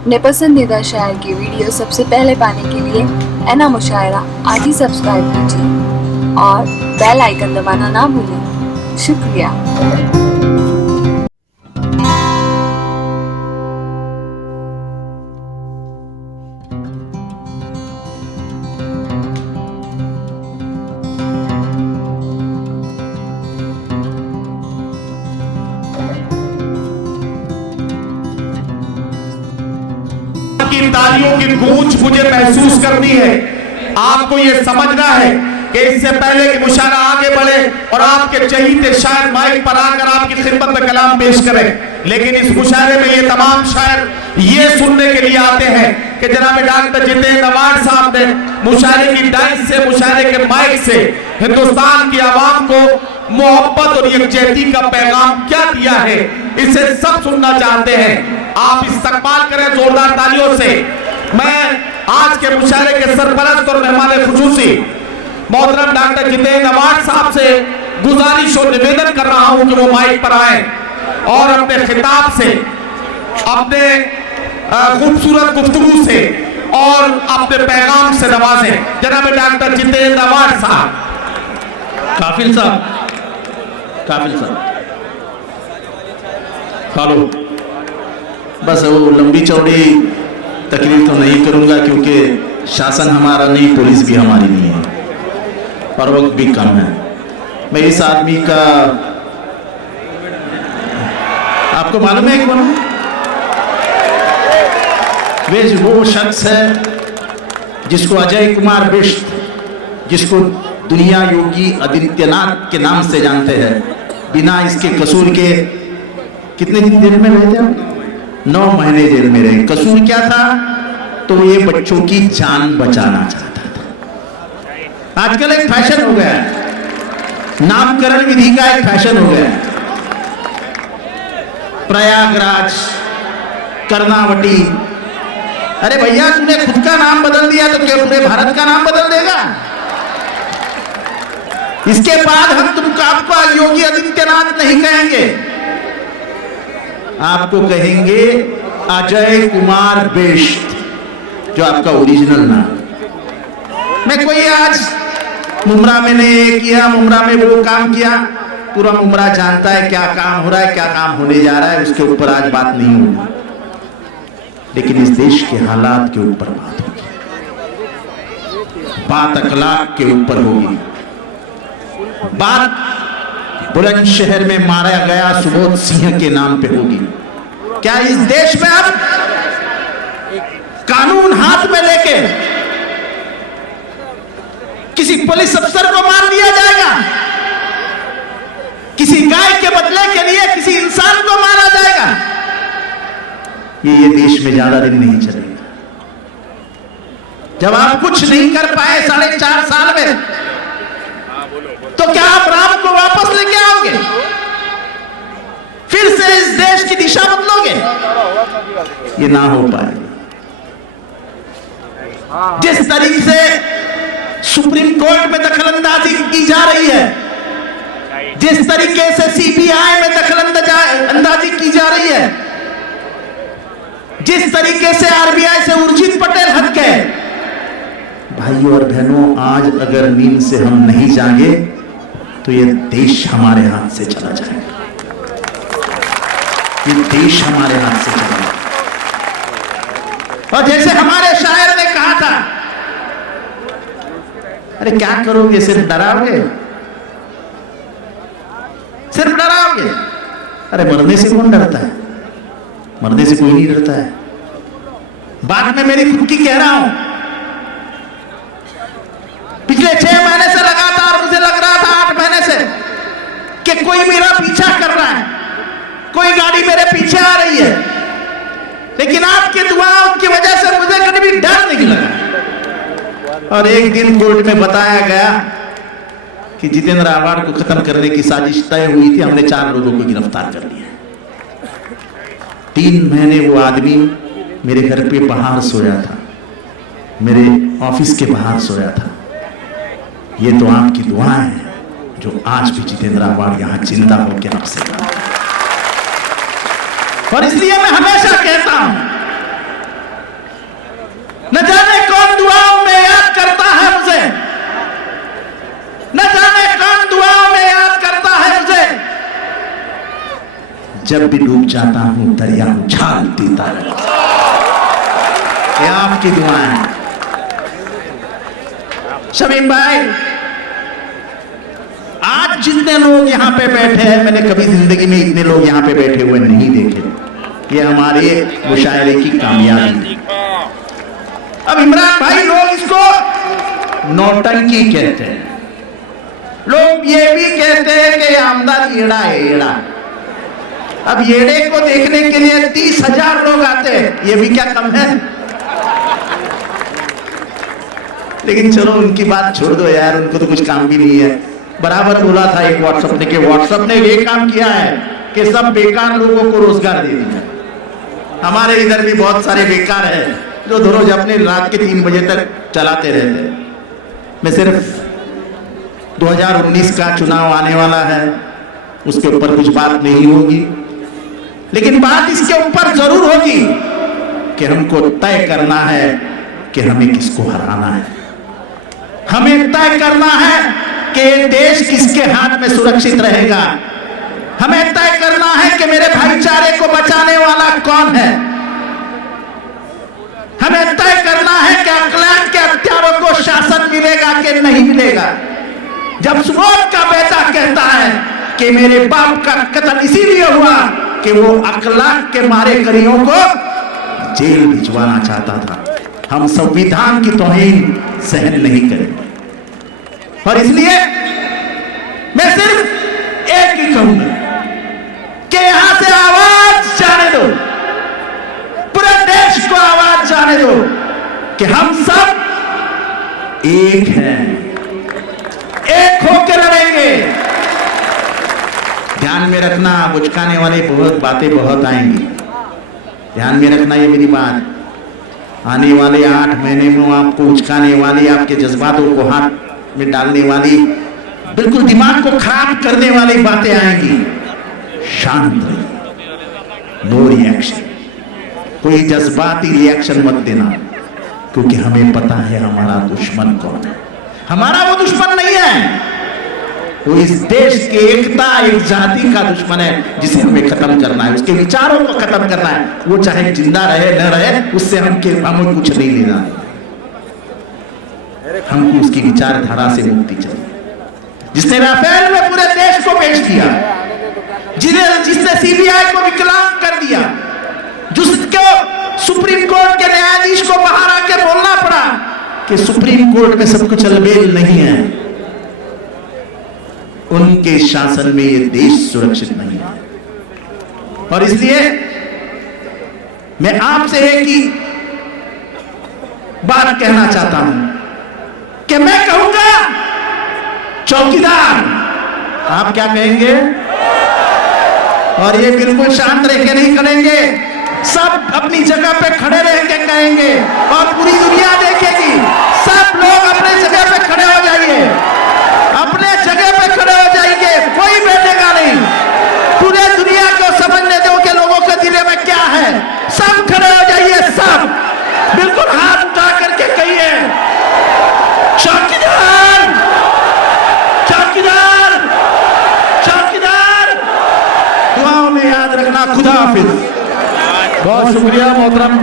अपने पसंदीदा शायर की वीडियो सबसे पहले पाने के लिए एना मुशायरा आज ही सब्सक्राइब कीजिए और बेल आइकन दबाना ना भूलें। शुक्रिया। की तालियों की गूंज मुझे महसूस करनी है। आपको यह समझना है कि इससे पहले कि मुशायरा आगे बढ़े और आपके चहीते शायर माइक पर आकर आपकी खिदमत में कलाम पेश करें, लेकिन इस मुशायरे में ये तमाम शायर ये सुनने के लिए आते हैं कि जनाब डॉक्टर जितेंद्र अवार्ड साहब ने मुशायरे की डाइस से, मुशायरे के माइक से हिंदुस्तान की आवाम को मोहब्बत और यकजहती का पैगाम क्या दिया है, इसे सब सुनना चाहते हैं। आप इस्तकबाल करें जोरदार तालियों से। मैं आज के मुशायरे के सरपरस्त और मेहमान खुसूसी मोहतरम डॉक्टर जितेंद्र अवार्ड साहब से गुजारिश और निवेदन कर रहा हूं कि वो माइक पर आए और अपने खिताब से, अपने खूबसूरत गुफ्तगू से और अपने पैगाम से नवाजें। जनाब डॉक्टर जितेंद्र अवार्ड साहब। काफिल साहब, काफिल साहब, हेलो। बस वो लंबी चौड़ी तकरीर तो नहीं करूंगा क्योंकि शासन हमारा नहीं, पुलिस भी हमारी नहीं है और वक्त भी कम है। मैं इस आदमी का, आपको मालूम है कौन है? वे वो शख्स है जिसको अजय कुमार बिष्ट, जिसको दुनिया योगी आदित्यनाथ के नाम से जानते हैं, बिना इसके कसूर के कितने दिन जेल में रहे थे? 9 महीने जेल में रहे। कसूर क्या था? तो ये बच्चों की जान बचाना चाहता था। आजकल एक फैशन हो गया है, नामकरण विधि का एक फैशन हो गया है। प्रयागराज, कर्नावती। अरे भैया, तूने खुद का नाम बदल दिया तो क्या पूरे भारत का नाम बदल देगा? इसके बाद हम तुमको, आपको योगी आदित्यनाथ नहीं कहेंगे, आपको कहेंगे अजय कुमार बिष्ट, जो आपका ओरिजिनल नाम। मैं कोई आज मुमरा में ने किया, मुमरा में वो काम किया, पूरा मुमरा जानता है क्या काम हो रहा है, क्या काम होने जा रहा है, उसके ऊपर आज बात नहीं होगी, लेकिन इस देश के हालात के ऊपर बात होगी, बात अखलाक के ऊपर होगी, बात बुलंदशहर में मारा गया सुबोध सिंह के नाम पे होगी। क्या इस देश में अब कानून हाथ में लेके किसी पुलिस अफसर को मार दिया जाएगा? किसी गाय के बदले के लिए किसी इंसान को मारा जाएगा? ये देश में ज्यादा दिन नहीं चलेगा। जब आप कुछ नहीं कर पाए 4.5 साल में, तो क्या आप राम को वापस लेके आओगे? फिर से इस देश की दिशा बदलोगे? ये ना हो पाए। जिस तरीके से सुप्रीम कोर्ट में दखलंदाजी की जा रही है, जिस तरीके से सीबीआई में दखलंदाजी की जा रही है, जिस तरीके से आरबीआई से उर्जित पटेल हट गए, भाइयों और बहनों, आज अगर नींद से हम नहीं जागे तो ये देश हमारे हाथ से चला जाएगा। ये देश हमारे हाथ से चला जाएगा। और जैसे हमारे शायर ने कहा था, अरे क्या करोगे, सिर्फ डराओगे? सिर्फ डराओगे? अरे मरने से कौन डरता है? मरने से कोई नहीं डरता है। बाद में मेरी खुद की कह रहा हूं, पिछले 6 महीने से लगातार मुझे लग रहा था, 8 महीने से, कि कोई मेरा पीछा कर रहा है, कोई गाड़ी मेरे पीछे आ रही है, लेकिन आपकी दुआओं की वजह से मुझे कभी भी डर नहीं लगा। और एक दिन कोर्ट में बताया गया कि जितेंद्र अवार्ड को खत्म करने की साजिश तय हुई थी, हमने 4 लोगों को गिरफ्तार कर लिया। 3 महीने वो आदमी मेरे घर पे बाहर सोया था, मेरे ऑफिस के बाहर सोया था। ये तो आपकी दुआएं हैं जो आज भी जितेंद्र अवार्ड यहां जिंदा होकर आपसे। और इसलिए मैं हमेशा कहता हूं जब भी डूब जाता हूं दरिया उछाल देता है। ये आपकी दुआएं। शमीम भाई, आज जितने लोग यहां पे बैठे हैं, मैंने कभी जिंदगी में इतने लोग यहां पे बैठे हुए नहीं देखे। ये हमारे मुशायरे की कामयाबी। अब इमरान भाई, लोग इसको नौटंकी कहते हैं, लोग ये भी कहते हैं कि आमदार येड़ा है, येड़ा। अब येड़े को देखने के लिए 30,000 लोग आते हैं, ये भी क्या कम है? लेकिन चलो उनकी बात छोड़ दो यार, उनको तो कुछ काम भी नहीं है। बराबर बोला था एक व्हाट्सएप ने कि व्हाट्सएप ने ये काम किया है कि सब बेकार लोगों को रोजगार दे दिया। हमारे इधर भी बहुत सारे बेकार हैं जो रोज अपने रात के 3 बजे तक चलाते रहते हैं। मैं सिर्फ 2019 का चुनाव आने वाला है, उसके ऊपर कुछ बात नहीं होगी, लेकिन बात इसके ऊपर जरूर होगी कि हमको तय करना है कि हमें किसको हराना है। हमें तय करना है कि ये देश किसके हाथ में सुरक्षित रहेगा। हमें तय करना है कि मेरे भाईचारे को बचाने वाला कौन है। हमें तय करना है कि अखलाक के हत्यारों को शासन मिलेगा कि नहीं मिलेगा। जब सुबोध का बेटा कहता है कि मेरे बाप का कत्ल इसीलिए हुआ कि वो अखलाक के मारे करियों को जेल भिजवाना चाहता था, हम संविधान की तौहीन सहन नहीं करेंगे। और इसलिए मैं सिर्फ एक ही कहूंगा कि यहां से आवाज जाने दो, पूरे देश को आवाज जाने दो कि हम सब एक हैं, एक होकर लड़ेंगे। ध्यान में रखना, बुचकाने वाली बहुत बातें बहुत आएंगी, ध्यान में रखना ये मेरी बात। आने वाले 8 महीने में आपको उचकाने वाली, आपके जज्बातों को हाथ में डालने वाली, बिल्कुल दिमाग को खराब करने वाली बातें आएंगी। शांत रहिए, नो रिएक्शन, कोई जज्बाती रिएक्शन मत देना, क्योंकि हमें पता है हमारा दुश्मन कौन है। हमारा वो दुश्मन नहीं है, वो इस देश की एकता, एक जाति का दुश्मन है जिसे हमें खत्म करना है, उसके विचारों को खत्म करना है। वो चाहे जिंदा रहे न रहे, उससे हमें कुछ नहीं लेना है। हमको उसकी विचारधारा से मुक्ति चाहिए। जिसने राफेल में पूरे देश को बेच दिया, जिसने सीबीआई को विकलांग कर दिया, जिसको सुप्रीम कोर्ट के न्यायाधीश को बाहर आके बोलना पड़ा कि सुप्रीम कोर्ट में सब कुछ अलबेल नहीं है, उनके शासन में ये देश सुरक्षित नहीं है। और इसलिए मैं आपसे एक ही बात कहना चाहता हूं कि मैं कहूंगा चौकीदार, आप क्या कहेंगे? और ये बिल्कुल शांत रह के नहीं करेंगे, सब अपनी जगह पे खड़े रह के कहेंगे और पूरी दुनिया देखेगी। सब लोग अपने जगह पे खड़े हो जाइए, अपने जगह पे खड़े हो जाइए, कोई बैठेगा नहीं। पूरे दुनिया को समझने दो कि लोगों के दिल में क्या है। सब खड़े हो जाइए, सब बिल्कुल हाथ उठा करके कहिए चौकीदार, चौकीदार, चौकीदार। दुआओं में याद रखना। खुदा हाफिज। बहुत शुक्रिया मोहतरम